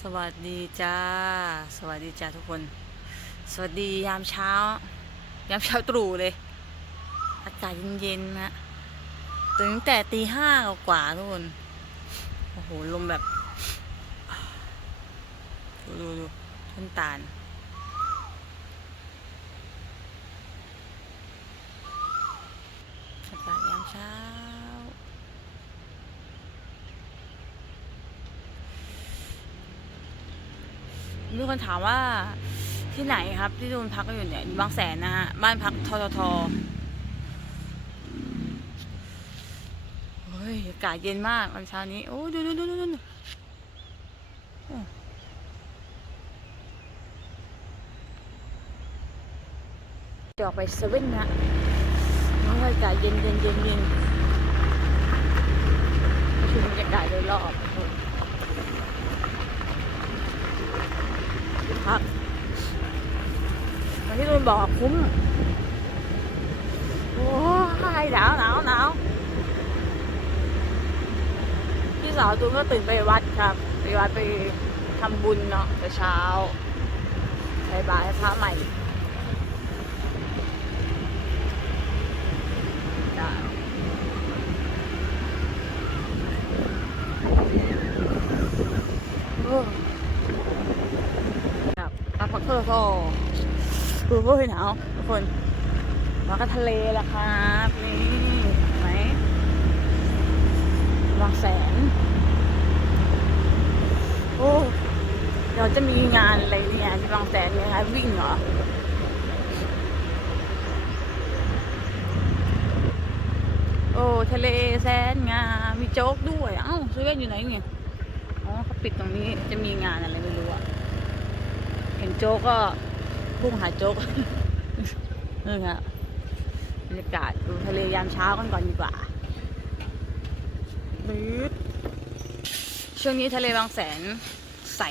สวัสดีจ้า สวัสดีจ้าทุกคน สวัสดียามเช้า ยามเช้าตรู่เลย อากาศเย็นๆนะตื่นตั้งแต่ตีห้ากว่าทุกคน โอ้โห ลมแบบ ดูดูดูต้นตาล อากาศยามเช้า มีคนถามว่าที่ไหนครับ ที่ตูนพักอยู่เนี่ยบางแสนนะฮะ บ้านพักทททเฮ้ยอากาศเย็นมากวันเช้านี้ โอ้ดูดูดูดูดูโอ้จะออกไปเซเว่นนะนี่อากาศเย็นเย็นเย็นเย็นไปชมบรรยากาศโดยรอบโอ้โห ครับวันที่ลุงบอกคุ้มโอ้ยหนาวหนาวหนาวพี่สาวตูนก็ตื่นไปวัดครับ ไปวัดไปทำบุญเนาะแต่เช้าใส่บาตรให้พระใหม่จ้ะโอ้ ครับมาพักเพื่อพ่อ ดูก็เห็นหนาวทุกคนมาก็ทะเลแหละครับนี่เห็นไหมบางแสน โอ้เดี๋ยวจะมีงานอะไรเนี่ยที่บางแสนเนี่ยคะวิ่งเหรอโอ้ทะเลแสนงามมีโจ๊กด้วยเอ้าซื้อกันอยู่ไหนเนี่ยอ๋อเขาปิดตรงนี้จะมีงานอะไรไม่รู้อะเห็นโจ๊กก็ พุ่งหาโจ๊กนี่ครับบรรยากาศดูทะเลยามเช้ากันก่อนดีกว่าบึ๊ดช่วงนี้ทะเลบางแสนใส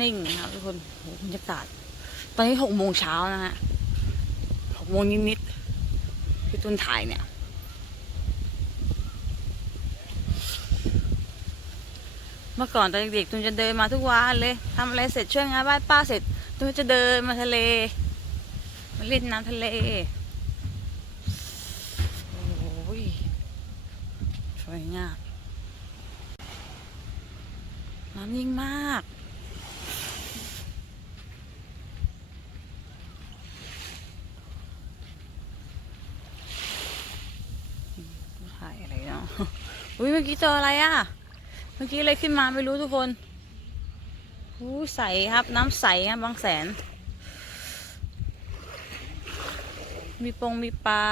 นิ่งนะครับทุกคนโหบรรยากาศ ตอนนี้หกโมงเช้านะฮะหกโมงนิดๆที่ตุนถ่ายเนี่ย เมื่อก่อนตอนเด็กๆตุนจะเดินมาทุกวันเลยทำอะไรเสร็จช่วยงานบ้านป้าเสร็จตุนจะเดินมาทะเลมาเล่นน้ำทะเลโอ้ยสวยงามน้ำนิ่งมากถ่ายอะไรเนาะอุ้ยเมื่อกี้เจออะไรอะ เมื่อกี้อะไรขึ้นมาไม่รู้ทุกคนหูใสครับน้ำใสครับบางแสน มีปงมีปลา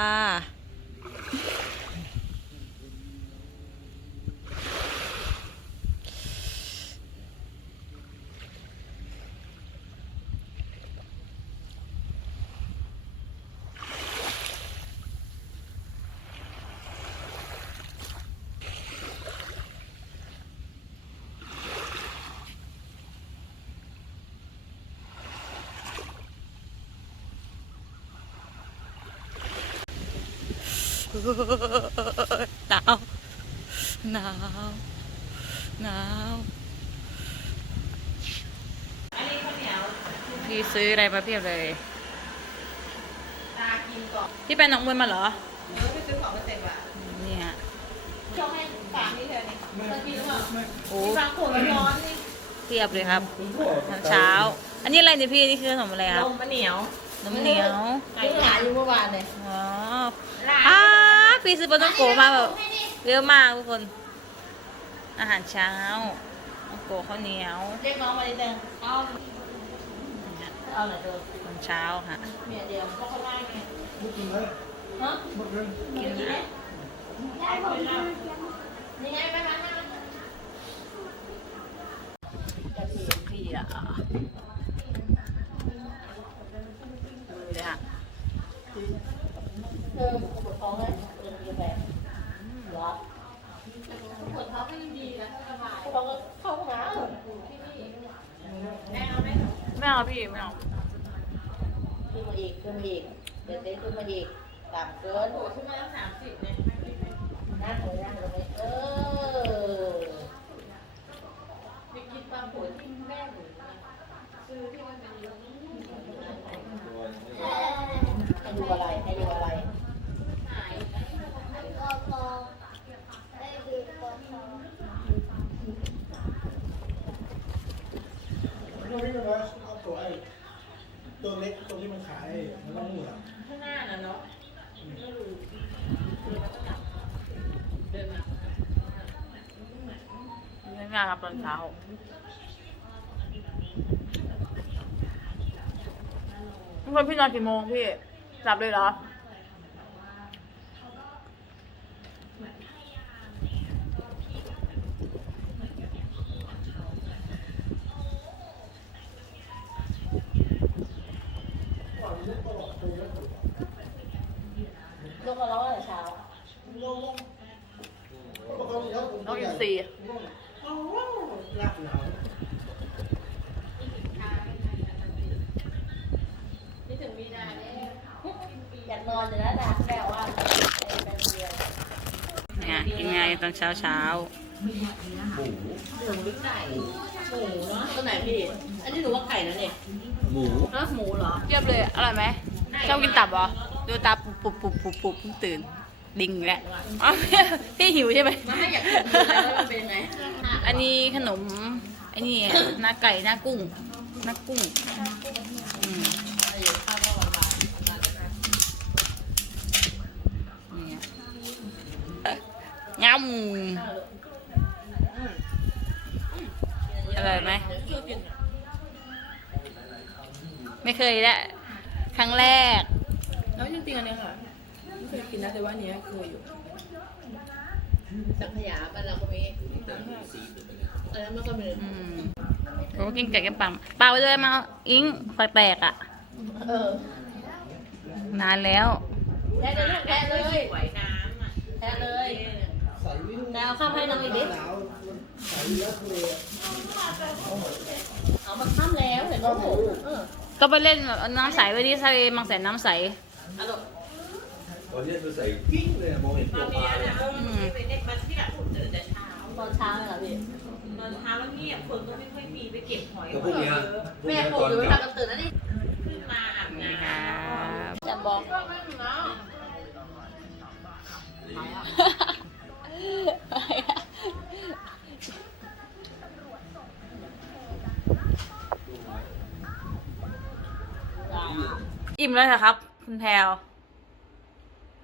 หนาวหนาวหนาวพี่ซื้ออะไรมาเพียบเลยตากินก่อนพี่ไปหนองบัวมาเหรอเดี๋ยวไปซื้อของมาเสร็จว่ะนี่ฮะช่องให้ฝากนี่เธอนี่เธอกินหรือเปล่าโอ้มีบางขวดร้อนๆนี่เพียบเลยครับตอนเช้า อันนี้อะไรเนี่ยพี่นี่คือขนมอะไรครับนมมะเหนียวนมเหนียวไก่หาอยู่เมื่อวานเลยอ๋อร้า นอ้าพี่ซื้อปลาต้องโกมาแบบเยอะมากทุกคน อาหารเช้าต้องโกข้าวเหนียวเรียกน้องมาดิเต็งเอาเอาหน่อยเถอะตอนเช้าค่ะเมียเดียวก็เขาไล่ไงบุกินเลยฮะบุกเลยกินกินไหมนะได้ผมนี่ไงไปมามาพี่อะดูเลยค่ะเออปวดท้องเลย พี่ไม่เอาขึ้นมาอีกขึ้นมาอีกเดี๋ยวเต้ขึ้นมาอีกต่ำเกินโอ้ขึ้นมาแล้วสามสิบเนี่ยนั่งเลยนั่งเลยเออไปกินปลาหัวที่แม่หนูซื้อที่มันเป็นเยอะให้ดูอะไรให้ดูอะไร งานครับตอนเช้า ทุกคนพี่นอนกี่โมงพี่หลับเลยเหรอลงมาแล้วแต่เช้าน้องอินซีย์ ลากหนาวนี่ถึงมีนาเนี่ยอยากนอนอยู่แล้วนะแม่ว่าไปเรียนเนี่ยกินไงตอนเช้าเช้าหมูหรือไก่หมูเนาะตัวไหนพี่ อันนี้หนูว่าไก่นะเนี่ย หมูฮะหมูเหรอเรียบเลย อร่อยไหมชอบกินตับเหรอ ดูตาปุบปุบปุบปุบปุบเพิ่งตื่น ดิ่งอีกแล้วอ้าวพี่หิวใช่ไหมมันไม่อยากกินแล้วมันเป็นยังไงอันนี้ขนมไอ้นี่หน้าไก่หน้ากุ้งหน้ากุ้งอืมเนี่ยยำอร่อยไหมไม่เคยละครั้งแรกแล้วจริงๆอันเนี้ยค่ะไม่ เคยกินนะแต่ว่าอันเนี้ยเคยอยู่สังขยาบ้านเราก็มีเออไม่ค่อยมีอืมโอ้กินไก่กันปังเปล่าไปเลยมาอิงแปลกๆอะ เออนานแล้วแทะเลยแทะเลยไหวน้ำอะแทะเลยใส่วิ่งแนวข้ามให้น้องอีกดิหนาวใส่แล้วทะเลเอามาข้ามแล้วเห็นไหมเออก็ไปเล่นแบบเอาน้ำใสไว้ที่ทะเลบางแสนน้ำใส เอาลูก ตอนนี้คือใส่กิ้งเลยอะมองเห็นตัวปลาเลยอืมเป็นเด็กมันที่แบบผมตื่นแต่เช้าตอนเช้าเลยเหรอพี่ตอนเช้าแล้วเงียบคนก็ไม่ค่อยมีไปเก็บหอยแต่พวกเนี้ยพวกแม่เนี้ยปลุตกอนอยู่ไม่กลัพาบกันตื่นนะนี่ขึ้นมาอาบนี่น้ำครับจะบอกอิ่มแล้วเหรอครับ คุณแพลว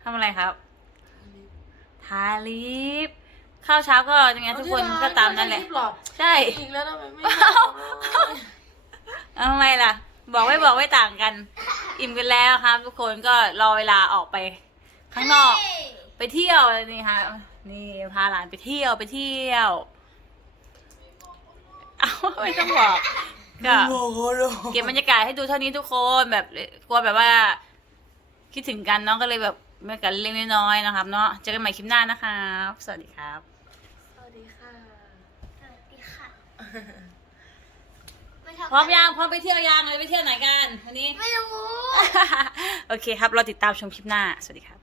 ทำอะไรครับ ทาลิป ข้าวเช้าก็ยังไงทุกคนก็ตามนั่นแหละ ใช่อีกแล้วทำไมไม่เอาทำไมล่ะ บอกไม่บอกไม่ต่างกัน อิ่มกันแล้วครับ ทุกคนก็รอเวลาออกไป ข้างนอก ไปเที่ยวนี่ค่ะนี่พาหลานไปเที่ยวไปเที่ยว เอาไม่ต้องบอกก็เก็บบรรยากาศให้ดูเท่านี้ทุกคนแบบกลัวแบบว่า คิดถึงกันเน้องก็เลยแบบ ไม่กันเล็กๆน้อยๆนะครับ เนาะเจอกันใหม่คลิปหน้านะครับ สวัสดีครับ สวัสดีค่ะ สวัสดีค่ะพร้อมยังพร้อมไปเที่ยวยังเลยไปเที่ยวไหนกันวันนี้ ไม่รู้ โอเคครับเราติดตามชมคลิปหน้า สวัสดีครับ